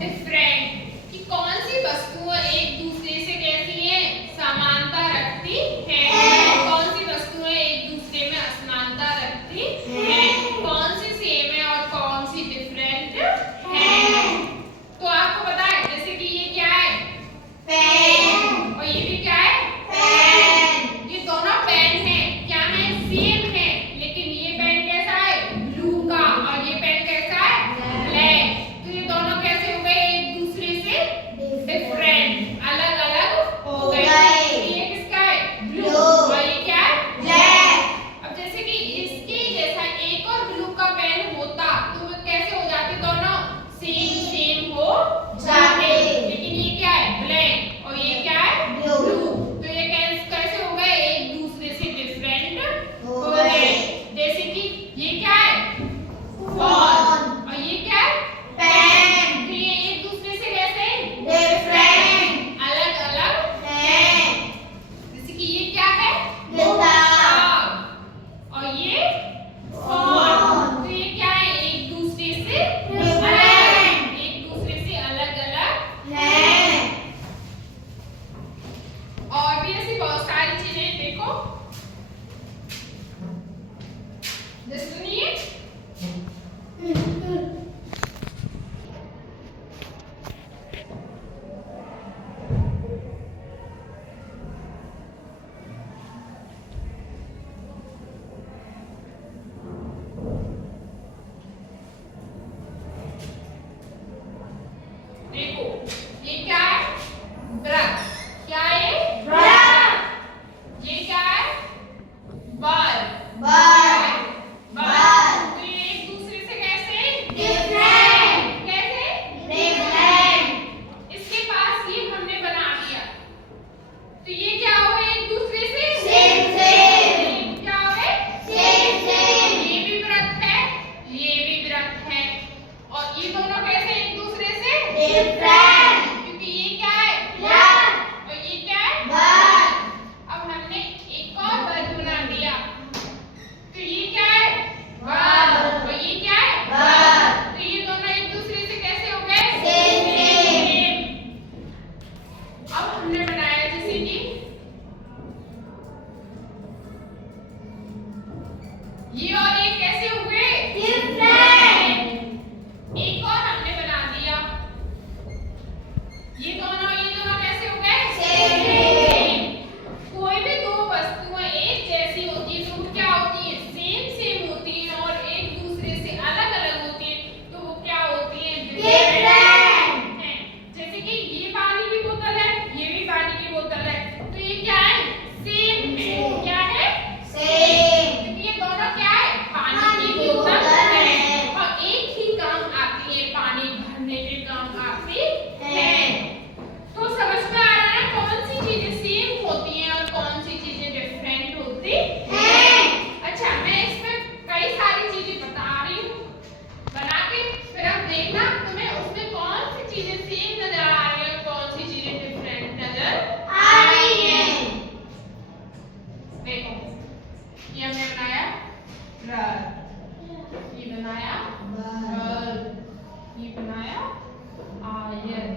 Different कि कौन सी वस्तुएं एक दूसरे से कैसी हैं, समानता रखती हैं, कौन सी वस्तुएं एक दूसरे में असमानता रखती हैं, कौन सी सेम है और कौन सी डिफरेंट है। तो आपको पता है जैसे कि ये क्या है, पेन, और ये भी क्या है, पेन। ये दोनों पेन है, क्या है, सेम है, लेकिन ये पेन कैसा है, ब्लू का, और ये पेन कैसा है, ब्लैक। तो ये दोनों कैसे हो गए, एक दूसरे से डिफरेंट, अलग अलग हो गए। ये किसका है, ब्लू, और ये क्या है, ब्लैक। अब जैसे कि इसके जैसा एक और ब्लू का पेन होता तो वो कैसे हो जाते, दोनों सेम सेम हो जाते, लेकिन ये क्या है, ब्लैक, और ये क्या है, ब्लू। तो ये कैसे हो गए, एक दूसरे से डिफरेंट हो गए। जैसे कि ये क्या है, फोन, और ये क्या है, पेन। तो ये एक दूसरे से कैसे डिफरेंट, अलग अलग है। जैसे कि ये क्या है, किताब, और ये फोन। तो ये क्या है, एक दूसरे से डिफरेंट, एक दूसरे से अलग अलग है। और भी ऐसी बहुत सारी चीजें देखो, जैसे सुनिए, देखो ये क्या है, ब्रश, क्या है, ब्रश। ये क्या है, बल्ब, बल्ब। तो ये एक दूसरे से कैसे डिफरेंट, कैसे डिफरेंट। इसके पास ये हमने बना दिया, तो ये क्या हो गए, एक दूसरे से सेम सेम। क्या हो गए, सेम सेम। ये भी वृत्त है, ये भी वृत्त है, और ये दोनों कैसे एक दूसरे से डिफरेंट, क्योंकि ये क्या है, बल्ब, और ये क्या है, बल्ब। अब हमने एक और बल्ब बना दिया, तो ये क्या है, बल्ब, और ये क्या है, बल्ब। तो ये दोनों एक दूसरे से कैसे हो गए, सेम सेम। अब हमने बनाया जैसे कि ये और ये कैसे हो गए, डिफरेंट। एक और हमने बना दिया, ये दोनों कैसे हो गए, सेम। कोई भी दो वस्तुएं एक जैसी होती है तो वो क्या होती है, सेम सेम होती है, और एक दूसरे से अलग अलग होती है तो वो क्या होती है, डिफरेंट है। जैसे कि ये पानी की बोतल है, ये भी पानी की बोतल है, तो ये क्या है, सेम है, क्या है, सेम, क्योंकि ये दोनों क्या है, पानी की बोतल है, और एक ही काम आती है, पानी भरने के काम आती है। तो समझ में आ रहा है कौन सी चीजें सेम होती हैं और कौन सी चीजें डिफरेंट होती हैं। अच्छा, मैं इसमें कई सारी चीजें बता रही हूँ बना के, फिर आप देखना तुम्हें उसमें कौन सी चीजें सेम नजर आ रही है और कौन सी चीजें डिफरेंट नजर आ रही है। देखो ये हमने बनाया रथ, ये बनाया बल्ब, ये बनाया आयत,